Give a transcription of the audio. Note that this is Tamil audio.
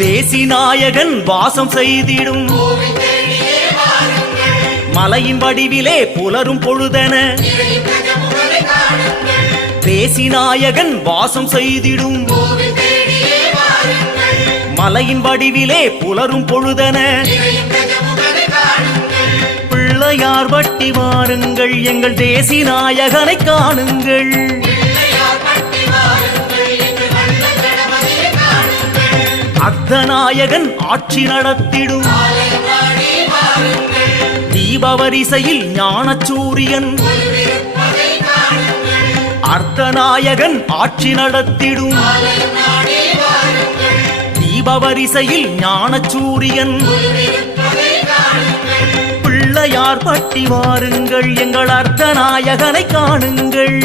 தேசிநாயகன் வாசம் செய்திடும் மலையின் வடிவிலே புலரும் பொழுதென தேசிநாயகன் வாசம் செய்திடும் மலையின் வடிவிலே புலரும் பொழுதென பிள்ளையார் பட்டி வாருங்கள் எங்கள் தேசிநாயகனை காணுங்கள். அர்த்தநாயகன் ஆட்சி நடத்திடும் தீபவரிசையில் ஞானசூரியன் அர்த்தநாயகன் ஆட்சி நடத்திடும் தீபவரிசையில் ஞானசூரியன் பிள்ளையார் பட்டி வாருங்கள் எங்கள் அர்த்தநாயகனை காணுங்கள்.